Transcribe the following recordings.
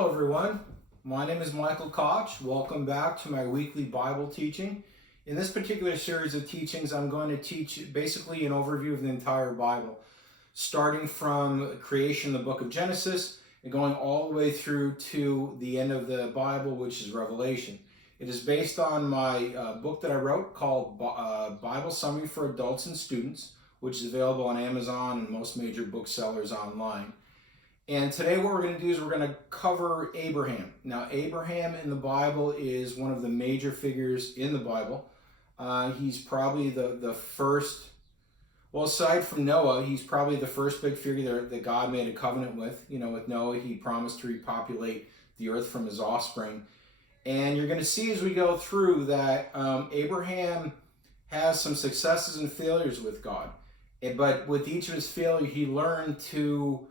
Hello everyone, my name is Michael Kotch. Welcome back to my weekly Bible teaching. In this particular series of teachings, I'm going to teach basically an overview of the entire Bible, starting from creation, the book of Genesis, and going all the way through to the end of the Bible, which is Revelation. It is based on my book that I wrote called Bible Summary for Adults and Students, which is available on Amazon and most major booksellers online. And today what we're going to do is we're going to cover Abraham. Now, Abraham in the Bible is one of the major figures in the Bible. He's probably the first, well, aside from Noah, he's probably the first big figure that God made a covenant with. You know, with Noah, he promised to repopulate the earth from his offspring. And you're going to see as we go through that Abraham has some successes and failures with God. But with each of his failures, he learned to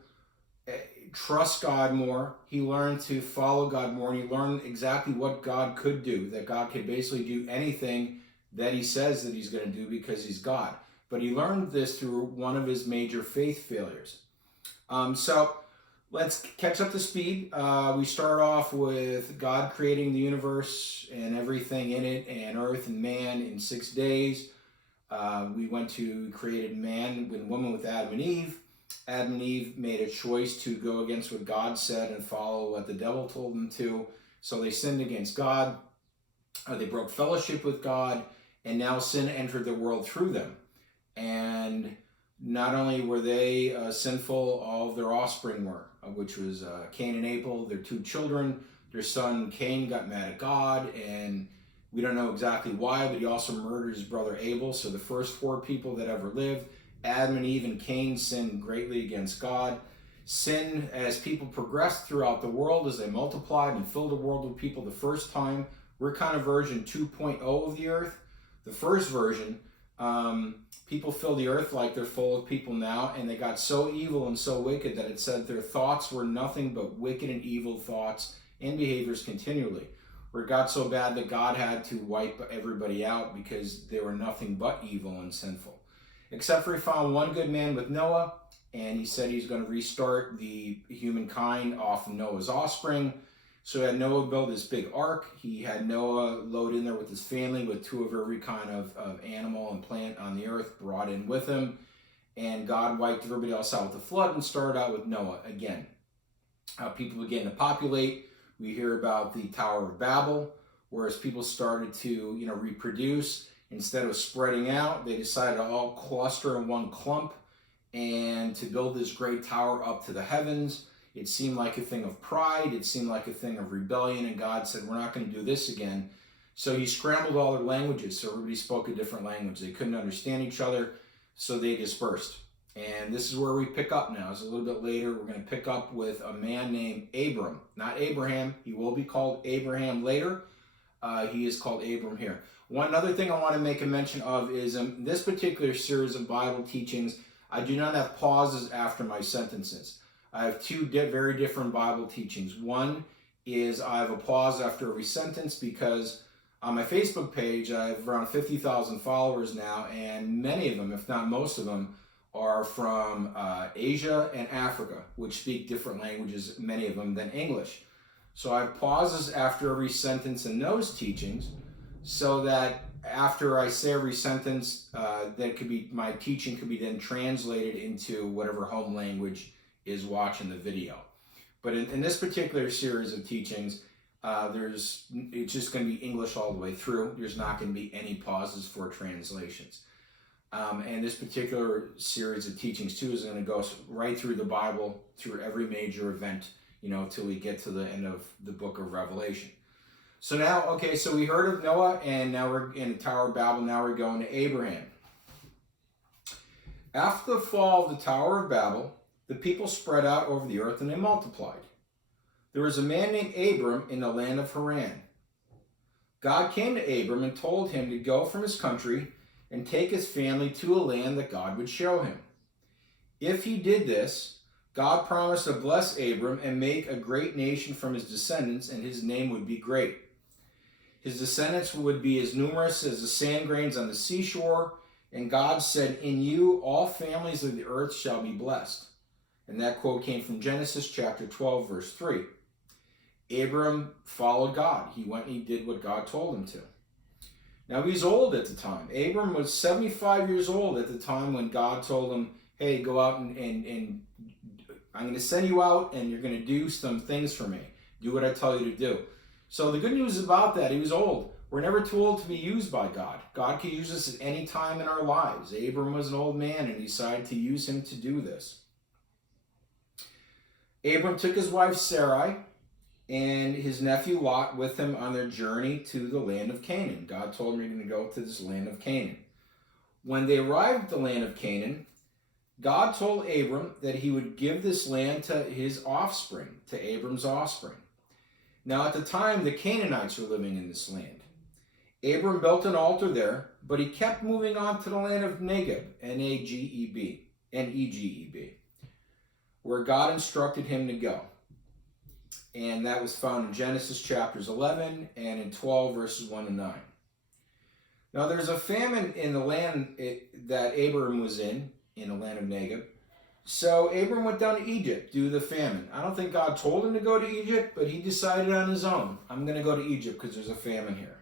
trust God more. He learned to follow God more, and he learned exactly what God could do, that God could basically do anything that he says that he's going to do because he's God. But he learned this through one of his major faith failures. So let's catch up to speed. We start off with God creating the universe and everything in it, and earth and man in 6 days. We went to created man and woman with Adam and Eve. Adam and Eve made a choice to go against what God said and follow what the devil told them to. So they sinned against God. They broke fellowship with God, and now sin entered the world through them. And not only were they sinful, all of their offspring were, which was Cain and Abel, their two children. Their son Cain got mad at God, and we don't know exactly why, but he also murdered his brother Abel. So the first four people that ever lived, Adam and Eve and Cain, sinned greatly against God. Sin, as people progressed throughout the world, as they multiplied and filled the world with people the first time. We're kind of version 2.0 of the earth. The first version, people filled the earth like they're full of people now, and they got so evil and so wicked that it said their thoughts were nothing but wicked and evil thoughts and behaviors continually. Where it got so bad that God had to wipe everybody out because they were nothing but evil and sinful. Except for he found one good man with Noah, and he said he's going to restart the humankind off of Noah's offspring. So he had Noah build this big ark. He had Noah load in there with his family with two of every kind of animal and plant on the earth brought in with him. And God wiped everybody else out with the flood and started out with Noah again. People began to populate. We hear about the Tower of Babel, whereas people started to, reproduce. Instead of spreading out, they decided to all cluster in one clump and to build this great tower up to the heavens. It seemed like a thing of pride. It seemed like a thing of rebellion. And God said, we're not going to do this again. So he scrambled all their languages. So everybody spoke a different language. They couldn't understand each other. So they dispersed. And this is where we pick up now. It's a little bit later. We're going to pick up with a man named Abram. Not Abraham. He will be called Abraham later. He is called Abram here. One other thing I want to make a mention of is in this particular series of Bible teachings, I do not have pauses after my sentences. I have two very different Bible teachings. One is I have a pause after every sentence because on my Facebook page, I have around 50,000 followers now, and many of them, if not most of them, are from Asia and Africa, which speak different languages, many of them, than English. So I have pauses after every sentence in those teachings so that after I say every sentence, my teaching could be then translated into whatever home language is watching the video. But in this particular series of teachings, it's just going to be English all the way through. There's not going to be any pauses for translations. And this particular series of teachings too is going to go right through the Bible, through every major event, till we get to the end of the book of Revelation. So now, okay, so we heard of Noah, and now we're in the Tower of Babel. Now we're going to Abraham. After the fall of the Tower of Babel, the people spread out over the earth and they multiplied. There was a man named Abram in the land of Haran. God came to Abram and told him to go from his country and take his family to a land that God would show him. If he did this, God promised to bless Abram and make a great nation from his descendants, and his name would be great. His descendants would be as numerous as the sand grains on the seashore, and God said, in you all families of the earth shall be blessed. And that quote came from Genesis chapter 12, verse 3. Abram followed God. He went and he did what God told him to. Now he's old at the time. Abram was 75 years old at the time when God told him, hey, go out and I'm going to send you out and you're going to do some things for me. Do what I tell you to do. So the good news about that, he was old. We're never too old to be used by God. God can use us at any time in our lives. Abram was an old man and he decided to use him to do this. Abram took his wife Sarai and his nephew Lot with him on their journey to the land of Canaan. God told him, you're going to go to this land of Canaan. When they arrived at the land of Canaan, God told Abram that he would give this land to his offspring, to Abram's offspring. Now at the time, the Canaanites were living in this land. Abram built an altar there, but he kept moving on to the land of Negeb, N-A-G-E-B, N-E-G-E-B, where God instructed him to go. And that was found in Genesis chapters 11 and in 12 verses 1 to 9. Now there's a famine in the land that Abram was in the land of Negeb. So Abram went down to Egypt due to the famine. I don't think God told him to go to Egypt, but he decided on his own. I'm going to go to Egypt because there's a famine here.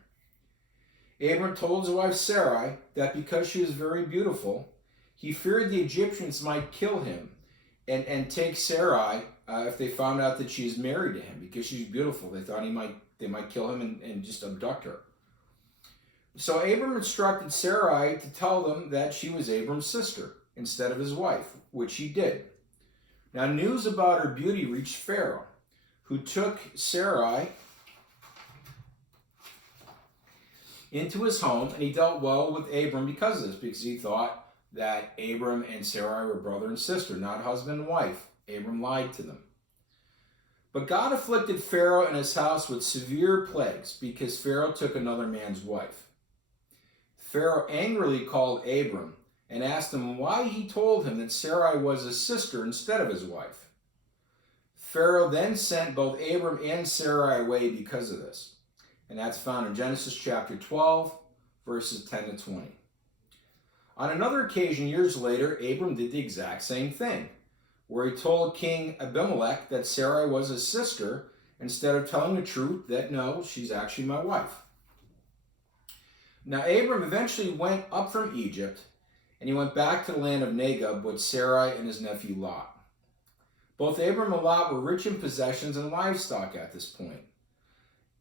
Abram told his wife Sarai that because she was very beautiful, he feared the Egyptians might kill him and take Sarai if they found out that she is married to him because she's beautiful. They thought they might kill him and just abduct her. So Abram instructed Sarai to tell them that she was Abram's sister instead of his wife, which he did. Now news about her beauty reached Pharaoh, who took Sarai into his home, and he dealt well with Abram because of this, because he thought that Abram and Sarai were brother and sister, not husband and wife. Abram lied to them. But God afflicted Pharaoh and his house with severe plagues because Pharaoh took another man's wife. Pharaoh angrily called Abram and asked him why he told him that Sarai was his sister instead of his wife. Pharaoh then sent both Abram and Sarai away because of this. And that's found in Genesis chapter 12, verses 10 to 20. On another occasion, years later, Abram did the exact same thing, where he told King Abimelech that Sarai was his sister, instead of telling the truth that, no, she's actually my wife. Now, Abram eventually went up from Egypt, and he went back to the land of Negeb with Sarai and his nephew Lot. Both Abram and Lot were rich in possessions and livestock at this point.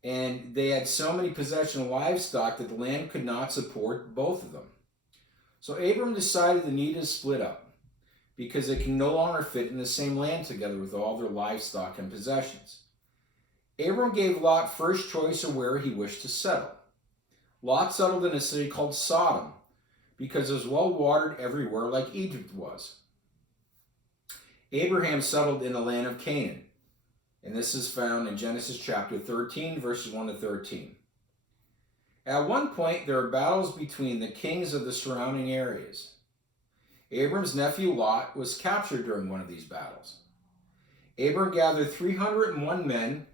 And they had so many possessions of livestock that the land could not support both of them. So Abram decided the need is split up because they can no longer fit in the same land together with all their livestock and possessions. Abram gave Lot first choice of where he wished to settle. Lot settled in a city called Sodom because it was well watered everywhere like Egypt was. Abraham settled in the land of Canaan. And this is found in Genesis chapter 13, verses 1 to 13. At one point, there were battles between the kings of the surrounding areas. Abram's nephew Lot was captured during one of these battles. Abram gathered 301 men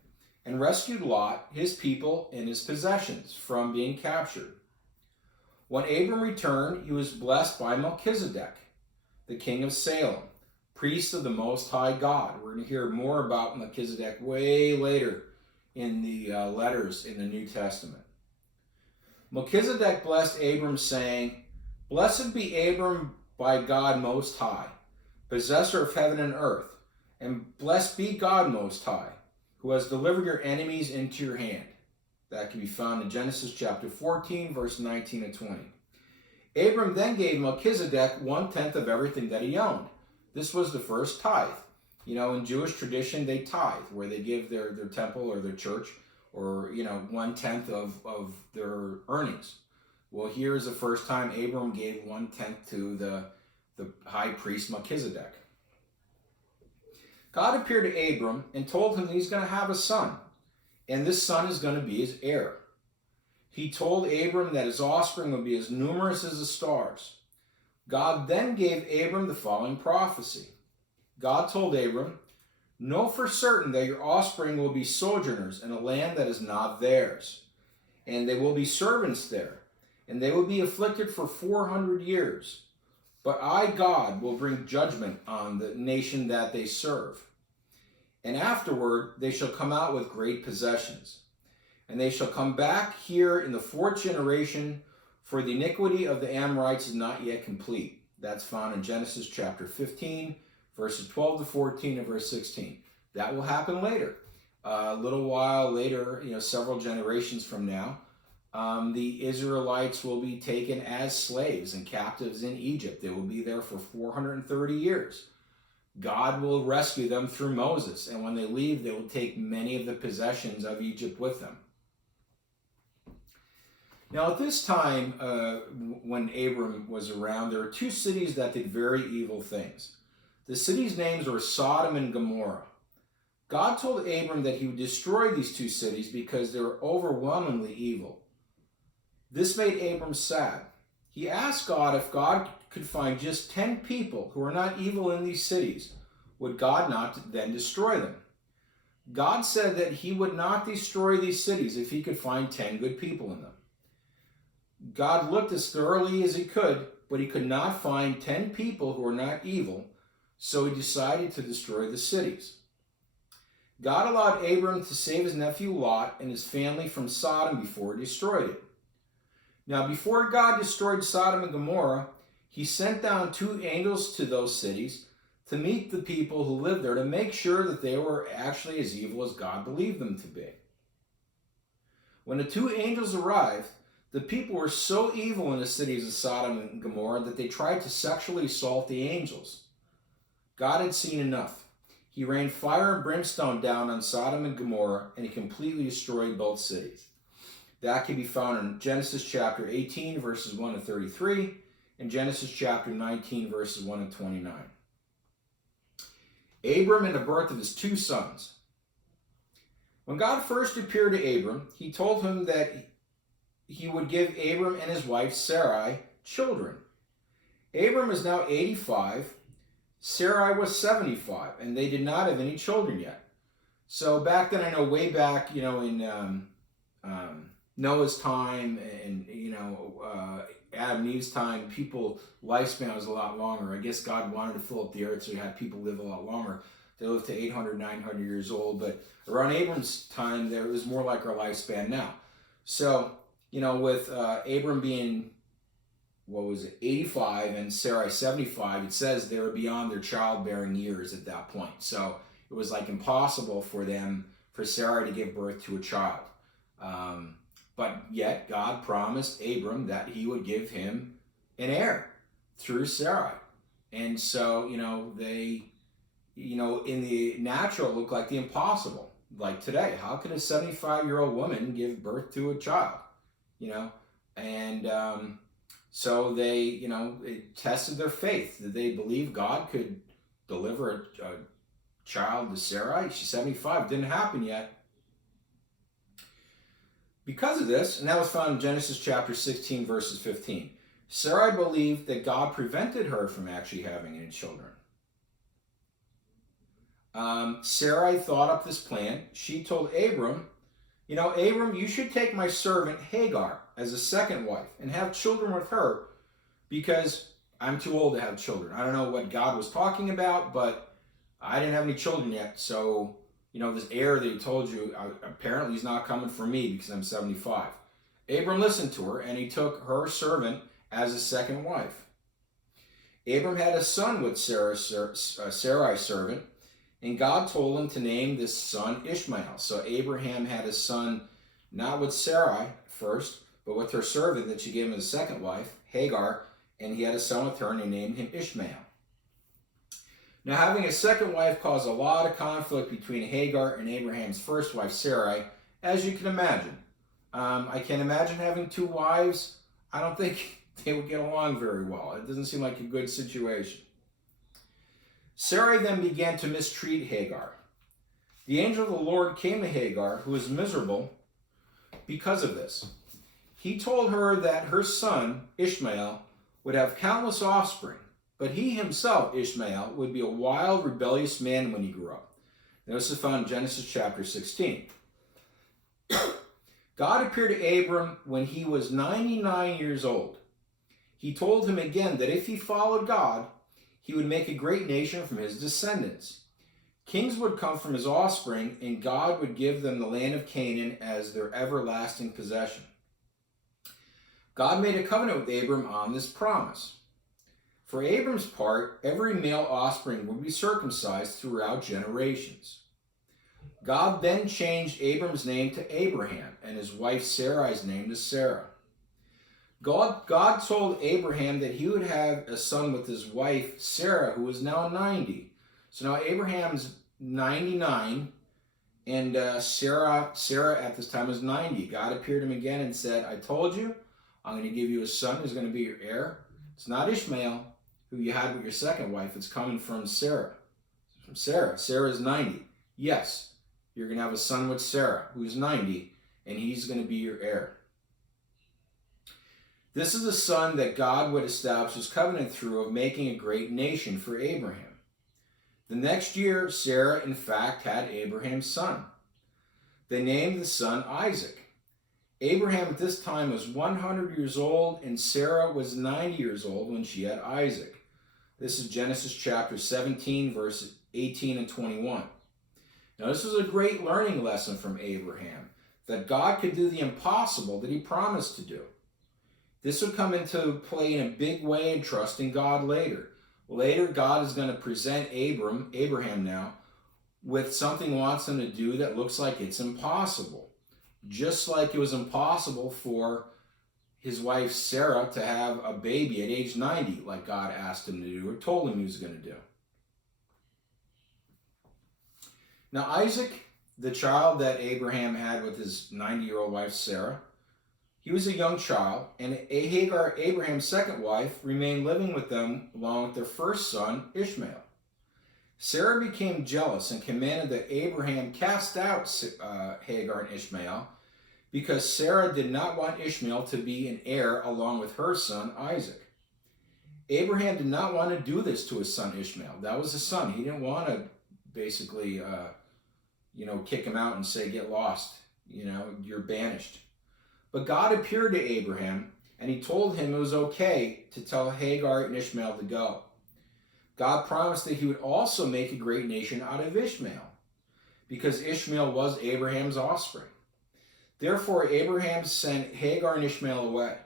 and rescued Lot, his people, and his possessions from being captured. When Abram returned, he was blessed by Melchizedek, the king of Salem, priest of the Most High God. We're going to hear more about Melchizedek way later in the letters in the New Testament. Melchizedek blessed Abram, saying, "Blessed be Abram by God Most High, possessor of heaven and earth, and blessed be God Most High, who has delivered your enemies into your hand." That can be found in Genesis chapter 14, verse 19 and 20. Abram then gave Melchizedek 1/10 of everything that he owned. This was the first tithe. You know, in Jewish tradition, they tithe, where they give their temple or their church, or, 1/10 of their earnings. Well, here is the first time Abram gave 1/10 to the high priest Melchizedek. God appeared to Abram and told him that he's going to have a son, and this son is going to be his heir. He told Abram that his offspring would be as numerous as the stars. God then gave Abram the following prophecy. God told Abram, "Know for certain that your offspring will be sojourners in a land that is not theirs, and they will be servants there, and they will be afflicted for 400 years. But I, God, will bring judgment on the nation that they serve." and afterward they shall come out with great possessions. And they shall come back here in the fourth generation, for the iniquity of the Amorites is not yet complete. That's found in Genesis chapter 15, verses 12 to 14 and verse 16. That will happen later. A little while later, several generations from now, the Israelites will be taken as slaves and captives in Egypt. They will be there for 430 years. God will rescue them through Moses, and when they leave, they will take many of the possessions of Egypt with them. Now, at this time, when Abram was around, there were two cities that did very evil things. The cities' names were Sodom and Gomorrah. God told Abram that he would destroy these two cities because they were overwhelmingly evil. This made Abram sad. He asked God if God could find just 10 people who are not evil in these cities, would God not then destroy them? God said that he would not destroy these cities if he could find 10 good people in them. God looked as thoroughly as he could, but he could not find 10 people who were not evil, so he decided to destroy the cities. God allowed Abram to save his nephew Lot and his family from Sodom before he destroyed it. Now, before God destroyed Sodom and Gomorrah, he sent down 2 angels to those cities to meet the people who lived there to make sure that they were actually as evil as God believed them to be. When the 2 angels arrived, the people were so evil in the cities of Sodom and Gomorrah that they tried to sexually assault the angels. God had seen enough. He rained fire and brimstone down on Sodom and Gomorrah, and he completely destroyed both cities. That can be found in Genesis chapter 18, verses 1 to 33, and Genesis chapter 19, verses 1 to 29. Abram and the birth of his 2 sons. When God first appeared to Abram, he told him that he would give Abram and his wife Sarai children. Abram is now 85, Sarai was 75, and they did not have any children yet. So back then, I know way back, in Noah's time and, Adam and Eve's time, lifespan was a lot longer. I guess God wanted to fill up the earth so he had people live a lot longer. They lived to 800, 900 years old. But around Abram's time, there was more like our lifespan now. So, with Abram being, 85 and Sarai 75, it says they were beyond their childbearing years at that point. So it was like impossible for Sarai to give birth to a child. But yet God promised Abram that he would give him an heir through Sarai. And so, they, in the natural look like the impossible. Like today, how can a 75-year-old woman give birth to a child? So they, it tested their faith. Did they believe God could deliver a child to Sarai? She's 75. Didn't happen yet. Because of this, and that was found in Genesis chapter 16, verses 15, Sarai believed that God prevented her from actually having any children. Sarai thought up this plan. She told Abram, Abram, you should take my servant Hagar as a second wife and have children with her because I'm too old to have children. I don't know what God was talking about, but I didn't have any children yet. So, this heir that he told you, apparently he's not coming for me because I'm 75. Abram listened to her and he took her servant as a second wife. Abram had a son with Sarai's servant, and God told him to name this son Ishmael. So Abraham had a son not with Sarai first, but with her servant that she gave him as a second wife, Hagar, and he had a son with her and he named him Ishmael. Now, having a second wife caused a lot of conflict between Hagar and Abraham's first wife, Sarai, as you can imagine. I can't imagine having 2 wives. I don't think they would get along very well. It doesn't seem like a good situation. Sarai then began to mistreat Hagar. The angel of the Lord came to Hagar, who was miserable because of this. He told her that her son, Ishmael, would have countless offspring, but he himself, Ishmael, would be a wild, rebellious man when he grew up. Now, this is found in Genesis chapter 16. God appeared to Abram when he was 99 years old. He told him again that if he followed God, he would make a great nation from his descendants. Kings would come from his offspring, and God would give them the land of Canaan as their everlasting possession. God made a covenant with Abram on this promise. For Abram's part, every male offspring would be circumcised throughout generations. God then changed Abram's name to Abraham and his wife Sarai's name to Sarah. God told Abraham that he would have a son with his wife Sarah, who is now 90. So now Abraham's 99, and Sarah at this time is 90. God appeared to him again and said, I told you, I'm going to give you a son who's going to be your heir. It's not Ishmael, who you had with your second wife. It's coming from Sarah. From Sarah. Sarah is 90. Yes, you're going to have a son with Sarah, who's 90, and he's going to be your heir. This is a son that God would establish his covenant through of making a great nation for Abraham. The next year, Sarah, in fact, had Abraham's son. They named the son Isaac. Abraham at this time was 100 years old, and Sarah was 90 years old when she had Isaac. This is Genesis chapter 17, verses 18 and 21. Now, this was a great learning lesson from Abraham, that God could do the impossible that he promised to do. This would come into play in a big way in trusting God later. Later, God is going to present Abraham now, with something he wants him to do that looks like it's impossible. Just like it was impossible for his wife Sarah to have a baby at age 90, like God asked him to do or told him he was going to do. Now Isaac, the child that Abraham had with his 90-year-old wife Sarah, he was a young child, and Hagar, Abraham's second wife, remained living with them along with their first son, Ishmael. Sarah became jealous and commanded that Abraham cast out Hagar and Ishmael because Sarah did not want Ishmael to be an heir along with her son, Isaac. Abraham did not want to do this to his son Ishmael. That was his son. He didn't want to basically, kick him out and say, get lost. You're banished. But God appeared to Abraham, and he told him it was okay to tell Hagar and Ishmael to go. God promised that he would also make a great nation out of Ishmael, because Ishmael was Abraham's offspring. Therefore, Abraham sent Hagar and Ishmael away.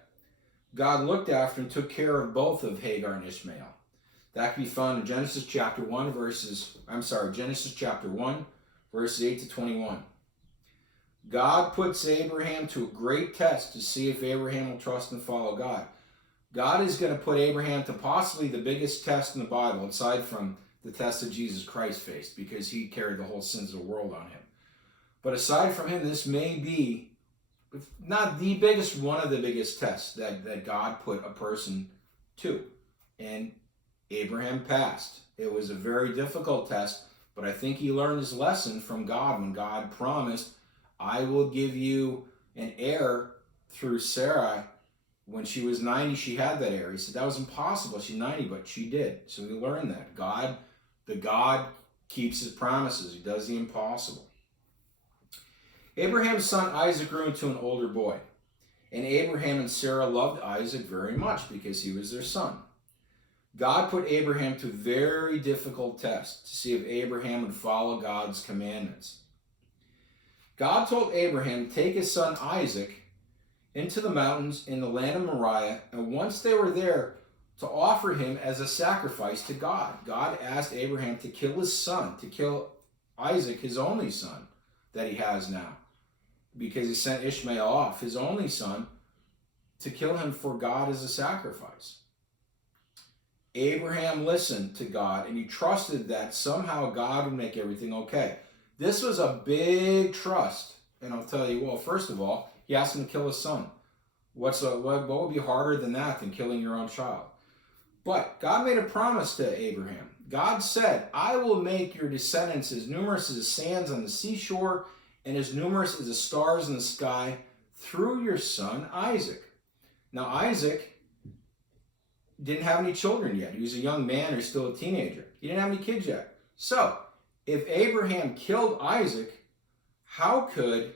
God looked after and took care of both of Hagar and Ishmael. That can be found in Genesis chapter 1, verses 8 to 21. God puts Abraham to a great test to see if Abraham will trust and follow God. God is going to put Abraham to possibly the biggest test in the Bible, aside from the test that Jesus Christ faced, because he carried the whole sins of the world on him. But aside from him, this may be, if not the biggest, one of the biggest tests that God put a person to. And Abraham passed. It was a very difficult test, but I think he learned his lesson from God when God promised, I will give you an heir through Sarah. When she was 90, she had that heir. He said that was impossible. She's 90, but she did. So we learned that. God keeps his promises. He does the impossible. Abraham's son Isaac grew into an older boy. And Abraham and Sarah loved Isaac very much because he was their son. God put Abraham to a very difficult test to see if Abraham would follow God's commandments. God told Abraham to take his son Isaac into the mountains in the land of Moriah, and once they were there, to offer him as a sacrifice to God. God asked Abraham to kill his son, to kill Isaac, his only son that he has now, because he sent Ishmael off, his only son, to kill him for God as a sacrifice. Abraham listened to God, and he trusted that somehow God would make everything okay. This was a big trust. And I'll tell you, well, first of all, he asked him to kill his son. What would be harder than that, than killing your own child? But God made a promise to Abraham. God said, I will make your descendants as numerous as the sands on the seashore and as numerous as the stars in the sky through your son Isaac. Now Isaac didn't have any children yet. He was a young man or still a teenager. He didn't have any kids yet. So, if Abraham killed Isaac, how could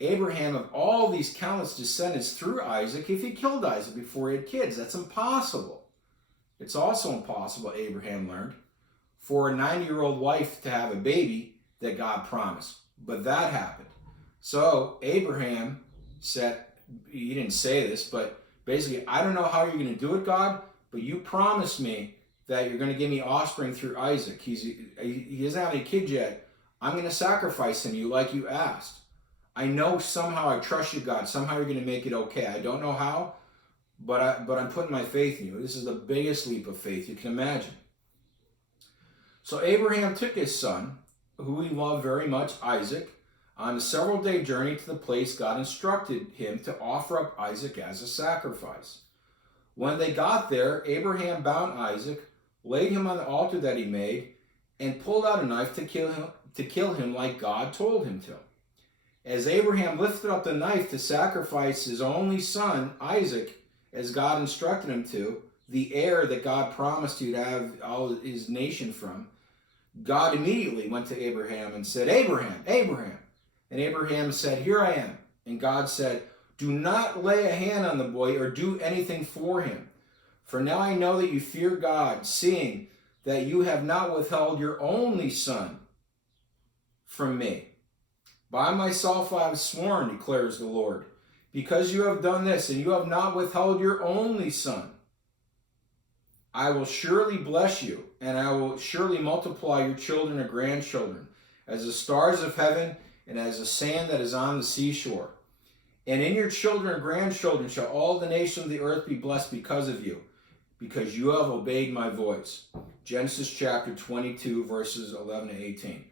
Abraham have all these countless descendants through Isaac if he killed Isaac before he had kids? That's impossible. It's also impossible, Abraham learned, for a 90-year-old wife to have a baby that God promised. But that happened. So Abraham said, he didn't say this, but basically, I don't know how you're going to do it, God, but you promised me that you're going to give me offspring through Isaac. He doesn't have any kids yet. I'm going to sacrifice him, like you asked. I know somehow I trust you, God. Somehow you're going to make it okay. I don't know how, but I'm putting my faith in you. This is the biggest leap of faith you can imagine. So Abraham took his son, who he loved very much, Isaac, on a several-day journey to the place God instructed him to offer up Isaac as a sacrifice. When they got there, Abraham bound Isaac, laid him on the altar that he made, and pulled out a knife to kill him like God told him to. As Abraham lifted up the knife to sacrifice his only son, Isaac, as God instructed him to, the heir that God promised to have all his nation from, God immediately went to Abraham and said, Abraham, Abraham. And Abraham said, here I am. And God said, do not lay a hand on the boy or do anything for him. For now I know that you fear God, seeing that you have not withheld your only son from me. By myself I have sworn, declares the Lord, because you have done this, and you have not withheld your only son. I will surely bless you, and I will surely multiply your children and grandchildren, as the stars of heaven and as the sand that is on the seashore. And in your children and grandchildren shall all the nations of the earth be blessed because of you, because you have obeyed my voice. Genesis chapter 22, verses 11 to 18.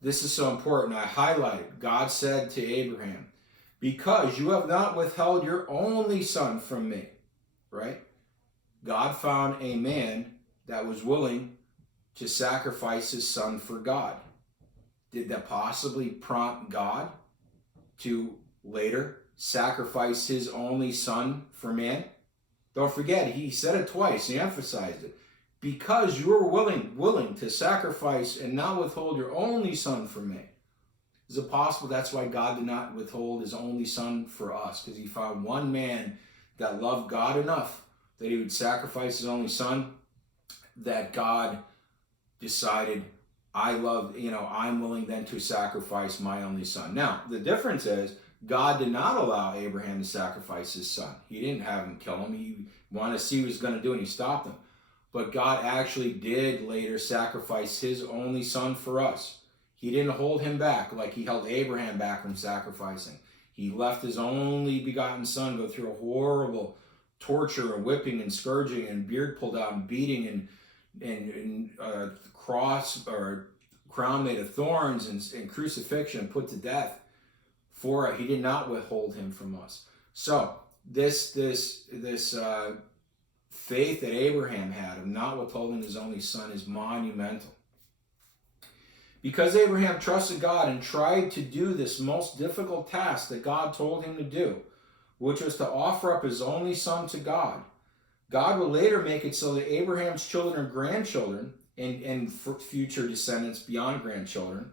This is so important. I highlighted. God said to Abraham, because you have not withheld your only son from me, right? God found a man that was willing to sacrifice his son for God. Did that possibly prompt God to later sacrifice his only son for man? Don't forget, he said it twice. He emphasized it. Because you are willing to sacrifice and not withhold your only son for me. Is it possible that's why God did not withhold his only son for us? Because he found one man that loved God enough that he would sacrifice his only son, that God decided, I'm willing then to sacrifice my only son. Now, the difference is, God did not allow Abraham to sacrifice his son. He didn't have him kill him. He wanted to see what he was going to do, and he stopped him. But God actually did later sacrifice his only son for us. He didn't hold him back like he held Abraham back from sacrificing. He left his only begotten son go through a horrible torture and whipping and scourging and beard pulled out and beating and cross or crown made of thorns and crucifixion, put to death for it. He did not withhold him from us. So this faith that Abraham had of not withholding his only son is monumental. Because Abraham trusted God and tried to do this most difficult task that God told him to do, which was to offer up his only son to God, God will later make it so that Abraham's children and grandchildren and future descendants beyond grandchildren